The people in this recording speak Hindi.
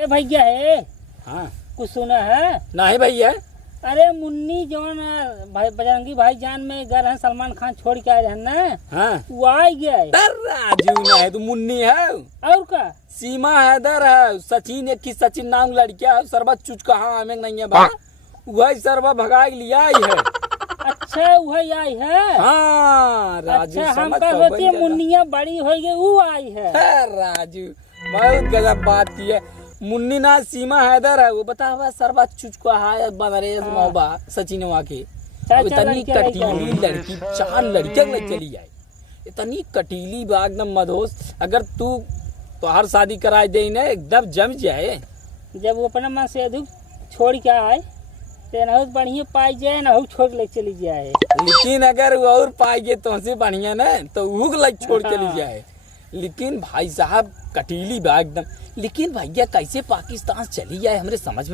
ए भैया है। हाँ कुछ सुना है? नहीं भैया। अरे मुन्नी जौन भाई बजरंगी भाईजान में गए हैं, सलमान खान छोड़ के आए हैं ना। हाँ वो आ गए। राजू ना है तो मुन्नी है और का सीमा हैदर है सचिन एक की सचिन नाम लड़किया है सरबत चुच कहाँ हमें नहीं है बा वही सरबा भगाई लिया ही है। अच्छा वही आई है। हाँ राजू अच्छा हम समझ कह तो रहे बन थे गया। मुन्निया बड़ी हो गई वो आई है। राजू बहुत गजब बात की है। मुन्नी ना सीमा हैदर है वो बता हुआ सरबा चुच को है बनरेज मोहबा सचिन वहाँ के इतनी कटीली लड़की 4 लड़कियां ले चली आई इतनी कटीली बा एकदम मधोस अगर तू तो हर शादी कराए दे ना एकदम जम जाए। जब वो अपना मन से अधिक छोड़ के आए तो ना बढ़िया पाई जाए ना छोड़ ले चली जाए। लेकिन अगर वो और पाएंगे तो हमसे बढ़िया ना तो वो लग छोड़ चली जाए। लेकिन भाई साहब कटीली बा एकदम। लेकिन भैया कैसे पाकिस्तान चली जाए हमरे समझ में